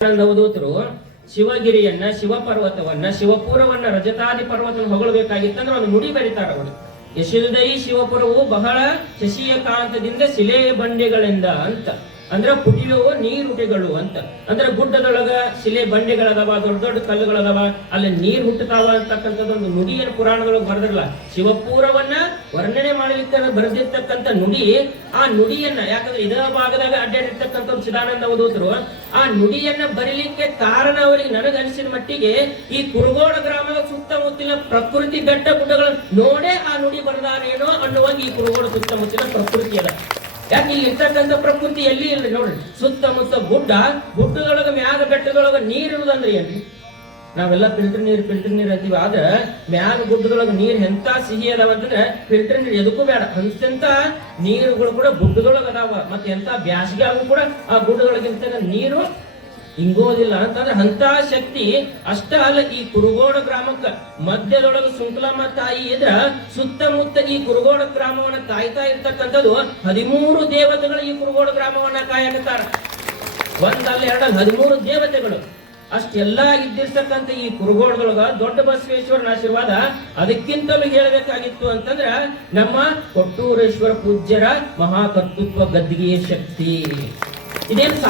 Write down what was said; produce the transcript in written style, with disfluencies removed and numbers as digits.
ಅವಧೂತರು ಶಿವಗಿರಿಯನ್ನ, ಶಿವಪರ್ವತವನ್ನ, ಶಿವಪುರವನ್ನ, ರಜತಾದಿ ಪರ್ವತವನ್ನು ಹೊಗಳಬೇಕಾಗಿತ್ತಂದ್ರೆ ಒಂದು ನುಡಿ ಬರೀತಾರ ಅವರು. ಯಶೋದೈ ಶಿವಪುರವು ಬಹಳ ಶಶಿಯ ಕಾಂತದಿಂದ ಶಿಲೆ ಬಂಡೆಗಳಿಂದ ಅಂತ, ಅಂದ್ರ ಪುಟಿಯುವ ನೀರುಟಿಗಳು ಅಂತ. ಅಂದ್ರೆ ಗುಡ್ಡದೊಳಗ ಶಿಲೆ ಬಂಡೆಗಳದಾವ, ದೊಡ್ಡ ದೊಡ್ಡ ಕಲ್ಲುಗಳದಾವ, ಅಲ್ಲಿ ನೀರ್ ಹುಟ್ಟತಾವ ಅಂತಕ್ಕಂಥದ್ದು ಒಂದು ನುಡಿಯನ್ನು ಪುರಾಣದೊಳಗೆ ಬರೆದಿರಲ್ಲ. ಶಿವಪುರವನ್ನ ವರ್ಣನೆ ಮಾಡಲಿಕ್ಕೆ ಬರೆದಿರ್ತಕ್ಕಂಥ ನುಡಿ, ಆ ನುಡಿಯನ್ನ, ಯಾಕಂದ್ರೆ ಇದ ಭಾಗದಾಗ ಅಡ್ಡಾಡಿರ್ತಕ್ಕಂಥ ಚಿದಾನಂದ ಅವಧೂತರು ಆ ನುಡಿಯನ್ನ ಬರೀಲಿಕ್ಕೆ ಕಾರಣ ಅವರಿಗೆ ನನಗನಿಸಿದ ಮಟ್ಟಿಗೆ ಈ ಕುರುಗೋಡ ಗ್ರಾಮದ ಸುತ್ತಮುತ್ತಲಿನ ಪ್ರಕೃತಿ ಬೆಟ್ಟ ಗುಡ್ಡಗಳನ್ನು ನೋಡೇ ಆ ನುಡಿ ಬರದಾರೇನೋ ಅನ್ನುವಾಗ ಈ ಕುರುಗೋಡ ಸುತ್ತಮುತ್ತಲಿನ ಪ್ರಕೃತಿ ಅದ. ಯಾಕೆ ಇಲ್ಲಿ ಇರ್ತಕ್ಕಂಥ ಪ್ರಕೃತಿ ಎಲ್ಲಿ ಇಲ್ಲ ನೋಡ್ರಿ. ಸುತ್ತಮುತ್ತ ಗುಡ್ಡದೊಳಗ ಮ್ಯಾಗ ಬೆಟ್ಟದೊಳಗ ನೀರಿರುವುದಂದ್ರೆ ಏನ್ರಿ? ನಾವೆಲ್ಲ ಫಿಲ್ಟರ್ ನೀರ್ ಅಂತೀವಿ. ಆದ್ರೆ ಮ್ಯಾಗ ಗುಡ್ಡದೊಳಗ ನೀರ್ ಎಂತ ಸಿಹಿ ಅದಾವ ಅಂತಂದ್ರೆ ಫಿಲ್ಟರ್ ನೀರ್ ಎದಕ್ಕೂ ಬೇಡ. ಅಂತ ನೀರುಗಳು ಕೂಡ ಗುಡ್ಡದೊಳಗ ಅದಾವ. ಮತ್ತೆ ಎಂತ ಬ್ಯಾಸಿಗೆ ಆಗೂ ಕೂಡ ಆ ಗುಡ್ಡದೊಳಗಿಂತ ನೀರು ಹಿಂಗೋದಿಲ್ಲ ಅಂತಂದ್ರೆ ಅಂತ ಶಕ್ತಿ ಅಷ್ಟ ಅಲ್ಲ. ಈ ಕುರುಗೋಡ ಗ್ರಾಮಕ್ಕ ಮಧ್ಯದೊಳಗ ಸುಂಕಲಮ್ಮ ತಾಯಿ ಇದ್ರ ಸುತ್ತಮುತ್ತ ಈ ಕುರುಗೋಡ ಗ್ರಾಮವನ್ನ ಕಾಯ್ತಾ ಇರ್ತಕ್ಕಂಥದ್ದು 13 ದೇವತೆಗಳು ಈ ಕುರುಗೋಡ ಗ್ರಾಮವನ್ನ ಕಾಯಕತ್ತಾರ. ಒಂದಲ್ಲ ಎರಡಲ್ಲ 13 ದೇವತೆಗಳು ಅಷ್ಟೆಲ್ಲಾ ಇದ್ದಿರ್ತಕ್ಕಂಥ ಈ ಕುರುಗೋಡದೊಳಗ ದೊಡ್ಡ ಬಸವೇಶ್ವರನ ಆಶೀರ್ವಾದ ಅದಕ್ಕಿಂತಲೂ ಹೇಳಬೇಕಾಗಿತ್ತು ಅಂತಂದ್ರ ನಮ್ಮ ಕೊಟ್ಟೂರೇಶ್ವರ ಪೂಜ್ಯರ ಮಹಾಕರ್ತೃತ್ವ ಗದ್ದಿಗೆಯ ಶಕ್ತಿ. ಇದೇನು